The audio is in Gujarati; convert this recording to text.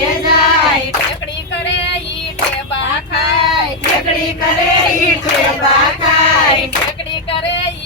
જાય. ઠેકડી કરે ઈ ઠેબા ખાય. ઠેકડી કરે ઈ ઠેબા ખાય. ઠેકડી કરે ઈ